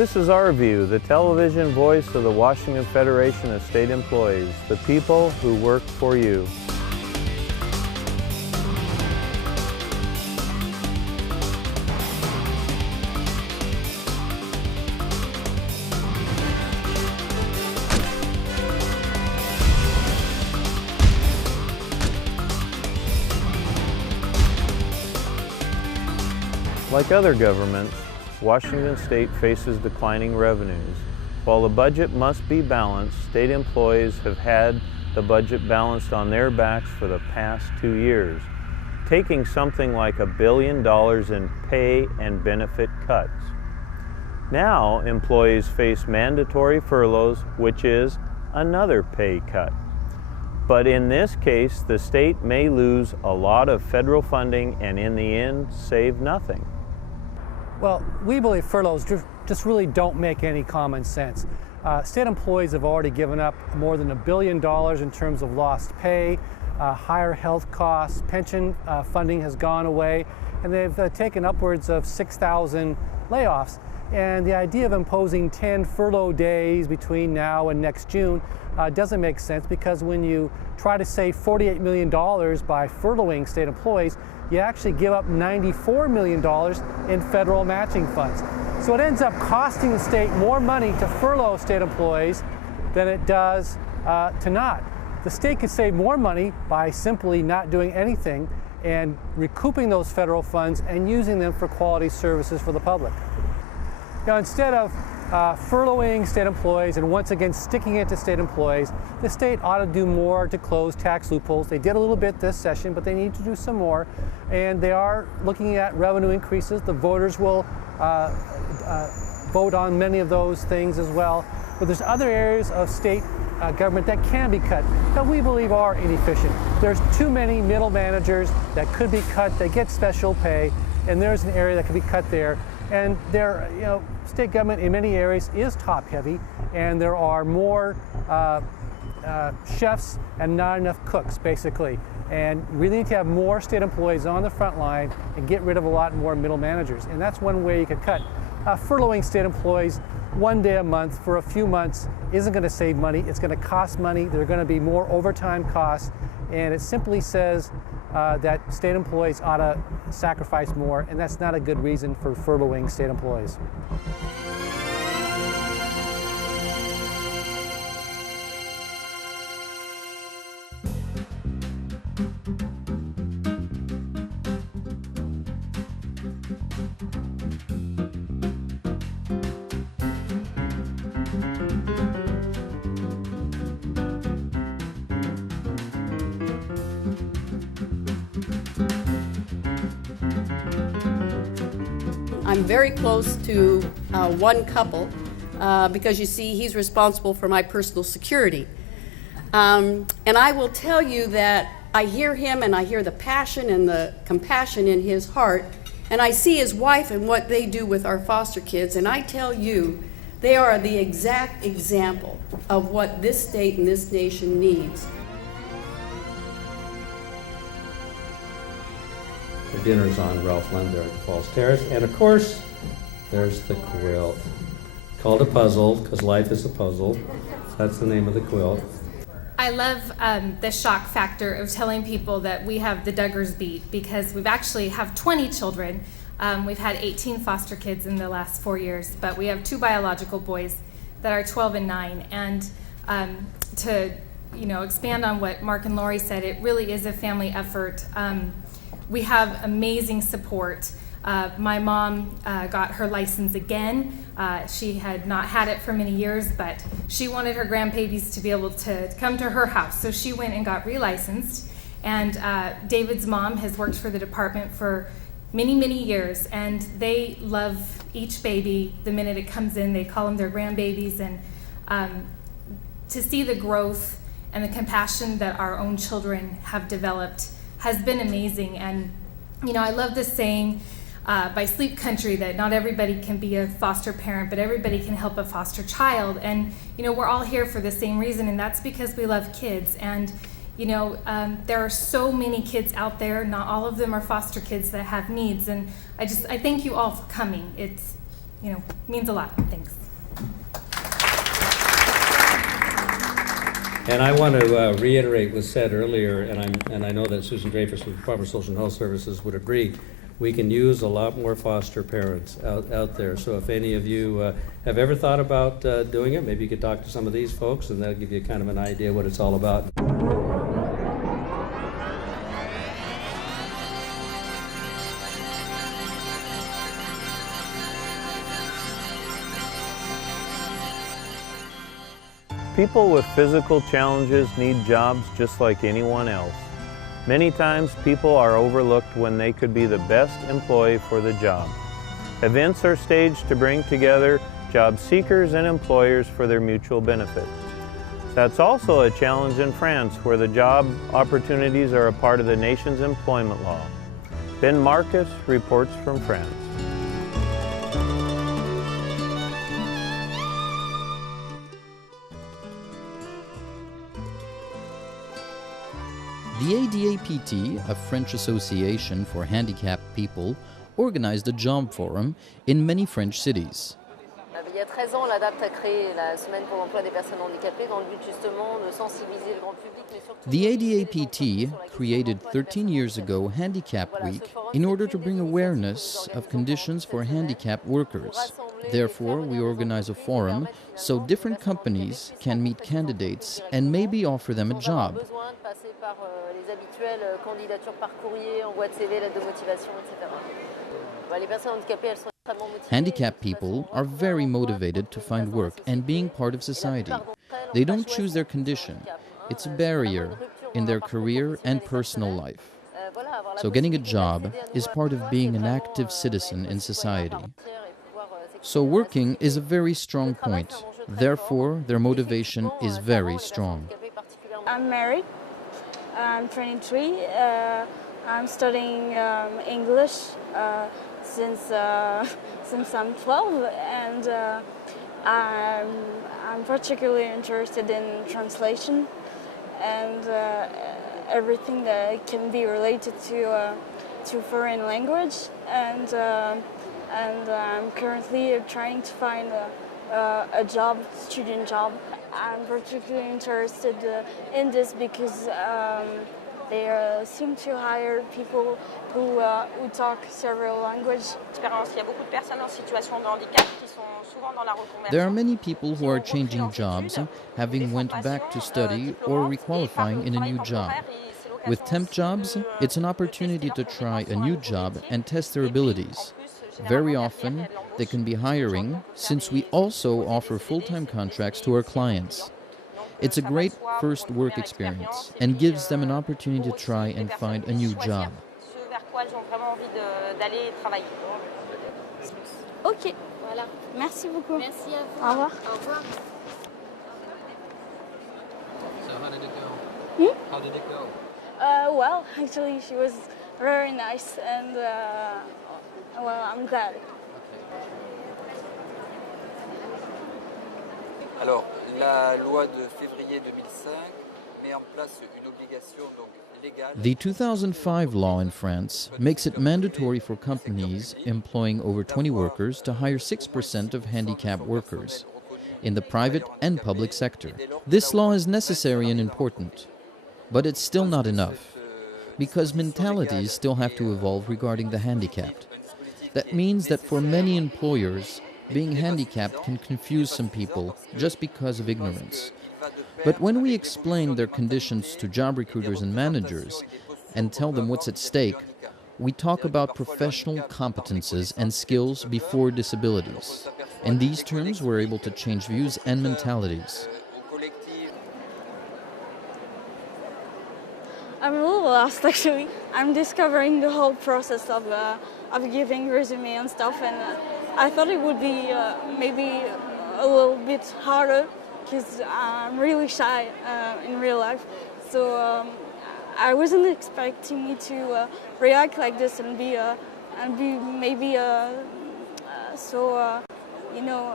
This is our view, the television voice of the Washington Federation of State Employees, the people who work for you. Like other governments, Washington State faces declining revenues. While the budget must be balanced, state employees have had the budget balanced on their backs for the past 2 years, taking something like $1 billion in pay and benefit cuts. Now, employees face mandatory furloughs, which is another pay cut. But in this case, the state may lose a lot of federal funding and in the end, save nothing. Well, we believe furloughs just really don't make any common sense. State employees have already given up more than $1 billion in terms of lost pay, higher health costs, pension funding has gone away, and they've taken upwards of 6,000 layoffs. And the idea of imposing 10 furlough days between now and next June doesn't make sense, because when you try to save $48 million by furloughing state employees, you actually give up $94 million in federal matching funds. So it ends up costing the state more money to furlough state employees than it does to not. The state could save more money by simply not doing anything and recouping those federal funds and using them for quality services for the public. Now, instead of furloughing state employees and once again sticking it to state employees, the state ought to do more to close tax loopholes. They did a little bit this session, but they need to do some more. And they are looking at revenue increases. The voters will vote on many of those things as well. But there's other areas of state government that can be cut that we believe are inefficient. There's too many middle managers that could be cut. They get special pay, and there's an area that could be cut there. And there, state government in many areas is top-heavy, and there are more chefs and not enough cooks, basically. And we need to have more state employees on the front line and get rid of a lot more middle managers. And that's one way you could cut. Furloughing state employees 1 day a month for a few months isn't going to save money. It's going to cost money. There are going to be more overtime costs. And it simply says that state employees ought to sacrifice more, and that's not a good reason for furloughing state employees. I'm very close to one couple because you see he's responsible for my personal security. And I will tell you that I hear him and I hear the passion and the compassion in his heart, and I see his wife and what they do with our foster kids, and I tell you, they are the exact example of what this state and this nation needs. The dinner's on Ralph Lund there at the Falls Terrace. And of course, there's the quilt. It's called a puzzle because life is a puzzle. That's the name of the quilt. I love the shock factor of telling people that we have the Duggars beat, because we've actually have 20 children. We've had 18 foster kids in the last 4 years, but we have 2 biological boys that are 12 and 9. And to expand on what Mark and Lori said, it really is a family effort. We have amazing support. My mom got her license again. She had not had it for many years, but she wanted her grandbabies to be able to come to her house. So she went and got relicensed. And David's mom has worked for the department for many, many years, and they love each baby the minute it comes in. They call them their grandbabies. And to see the growth and the compassion that our own children have developed has been amazing. And I love this saying by Sleep Country that not everybody can be a foster parent, but everybody can help a foster child. And we're all here for the same reason, and that's because we love kids. And there are so many kids out there. Not all of them are foster kids that have needs. And I thank you all for coming. means a lot. Thanks. And I want to reiterate what was said earlier, and I know that Susan Dreyfus from the Department of Social and Health Services would agree. We can use a lot more foster parents out there. So if any of you have ever thought about doing it, maybe you could talk to some of these folks, and that'll give you kind of an idea what it's all about. People with physical challenges need jobs just like anyone else. Many times people are overlooked when they could be the best employee for the job. Events are staged to bring together job seekers and employers for their mutual benefit. That's also a challenge in France, where the job opportunities are a part of the nation's employment law. Ben Marcus reports from France. The ADAPT, a French association for handicapped people, organized a job forum in many French cities. Il y a 13 ans, l'ADAPT a créé la semaine pour l'emploi des personnes handicapées dans le but justement de sensibiliser le grand public, mais surtout... The ADAPT created 13 years ago Handicap Week in order to bring awareness of conditions for handicapped workers. Therefore, we organize a forum so different companies can meet candidates and maybe offer them a job. Les habituelles candidatures par courrier, envoi de CV, lettre de motivation, etc. Les personnes handicapées, elles sont extrêmement motivées. Handicapped people are very motivated to find work and being part of society. They don't choose their condition. It's a barrier in their career and personal life. So getting a job is part of being an active citizen in society. So working is a very strong point. Therefore, their motivation is very strong. I'm married. I'm 23. I'm studying English since I'm 12, and I'm particularly interested in translation and everything that can be related to foreign language. And I'm currently trying to find a job, student job. I'm particularly interested in this because they seem to hire people who talk several languages. There are many people who are changing jobs, having went back to study or requalifying in a new job. With temp jobs, it's an opportunity to try a new job and test their abilities. Very often, they can be hiring, since we also offer full-time contracts to our clients. It's a great first work experience and gives them an opportunity to try and find a new job. Ok, voilà. Merci beaucoup. Merci à vous. Au revoir. Au revoir. So how did it go? How did it go? Well, actually, she was very nice, and well, I'm glad. Alors, la loi de février 2005 met en place une obligation donc légale. The 2005 law in France makes it mandatory for companies employing over 20 workers to hire 6% of handicapped workers in the private and public sector. This law is necessary and important, but it's still not enough, because mentalities still have to evolve regarding the handicapped. That means that for many employers, being handicapped can confuse some people just because of ignorance. But when we explain their conditions to job recruiters and managers and tell them what's at stake, we talk about professional competences and skills before disabilities. In these terms, we're able to change views and mentalities. I'm a little lost, actually. I'm discovering the whole process of giving resume and stuff, and I thought it would be maybe a little bit harder because I'm really shy in real life. So I wasn't expecting me to react like this and be maybe so you know,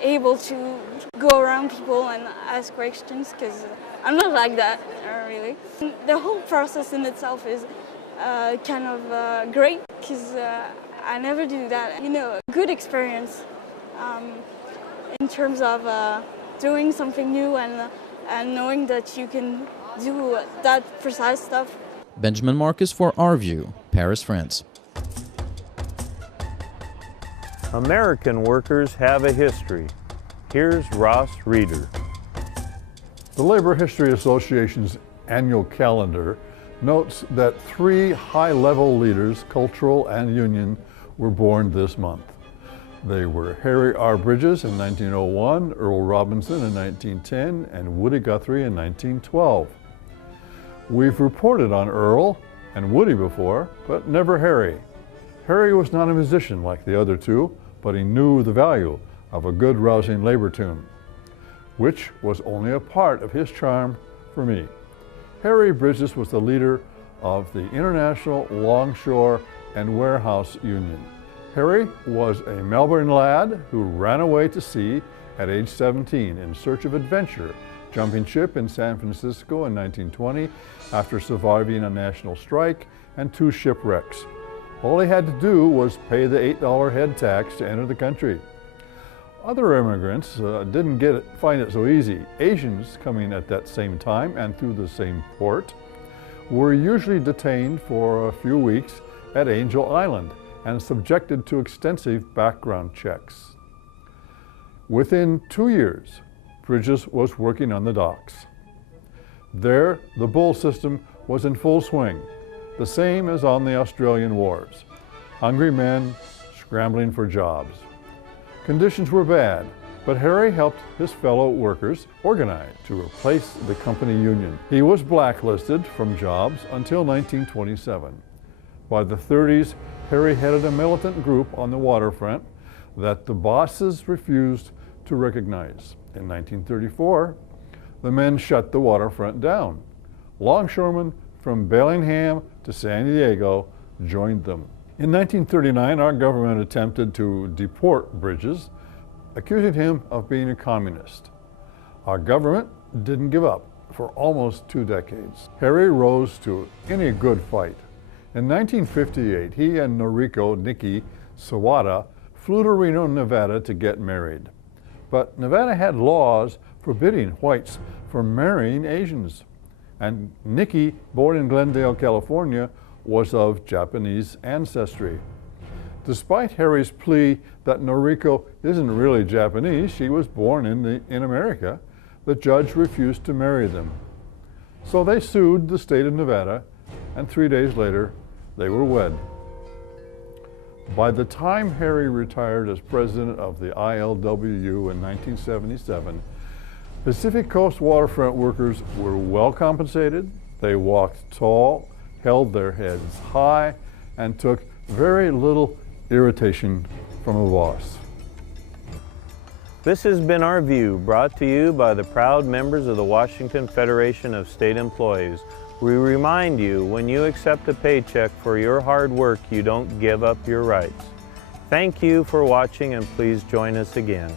able to go around people and ask questions, because I'm not like that really. The whole process in itself is kind of great, because I never do that. You know, a good experience in terms of doing something new and knowing that you can do that precise stuff. Benjamin Marcus for Our View, Paris, France. American workers have a history. Here's Ross Rieder. The Labor History Association's annual calendar notes that 3 high-level leaders, cultural and union, were born this month. They were Harry R. Bridges in 1901, Earl Robinson in 1910, and Woody Guthrie in 1912. We've reported on Earl and Woody before, but never Harry. Harry was not a musician like the other two, but he knew the value of a good rousing labor tune, which was only a part of his charm for me. Harry Bridges was the leader of the International Longshore and Warehouse Union. Harry was a Melbourne lad who ran away to sea at age 17 in search of adventure, jumping ship in San Francisco in 1920 after surviving a national strike and 2 shipwrecks. All he had to do was pay the $8 head tax to enter the country. Other immigrants didn't find it so easy. Asians coming at that same time and through the same port were usually detained for a few weeks at Angel Island and subjected to extensive background checks. Within 2 years, Bridges was working on the docks. There, the bull system was in full swing, the same as on the Australian wars. Hungry men scrambling for jobs. Conditions were bad, but Harry helped his fellow workers organize to replace the company union. He was blacklisted from jobs until 1927. By the 30s, Harry headed a militant group on the waterfront that the bosses refused to recognize. In 1934, the men shut the waterfront down. Longshoremen from Bellingham to San Diego joined them. In 1939, our government attempted to deport Bridges, accusing him of being a communist. Our government didn't give up for almost 2 decades. Harry rose to any good fight. In 1958, he and Noriko Nikki Sawada flew to Reno, Nevada to get married. But Nevada had laws forbidding whites from marrying Asians. And Nikki, born in Glendale, California, was of Japanese ancestry. Despite Harry's plea that Noriko isn't really Japanese, she was born in America, the judge refused to marry them. So they sued the state of Nevada, and 3 days later, they were wed. By the time Harry retired as president of the ILWU in 1977, Pacific Coast waterfront workers were well compensated, they walked tall, held their heads high, and took very little irritation from a boss. This has been Our View, brought to you by the proud members of the Washington Federation of State Employees. We remind you, when you accept a paycheck for your hard work, you don't give up your rights. Thank you for watching, and please join us again.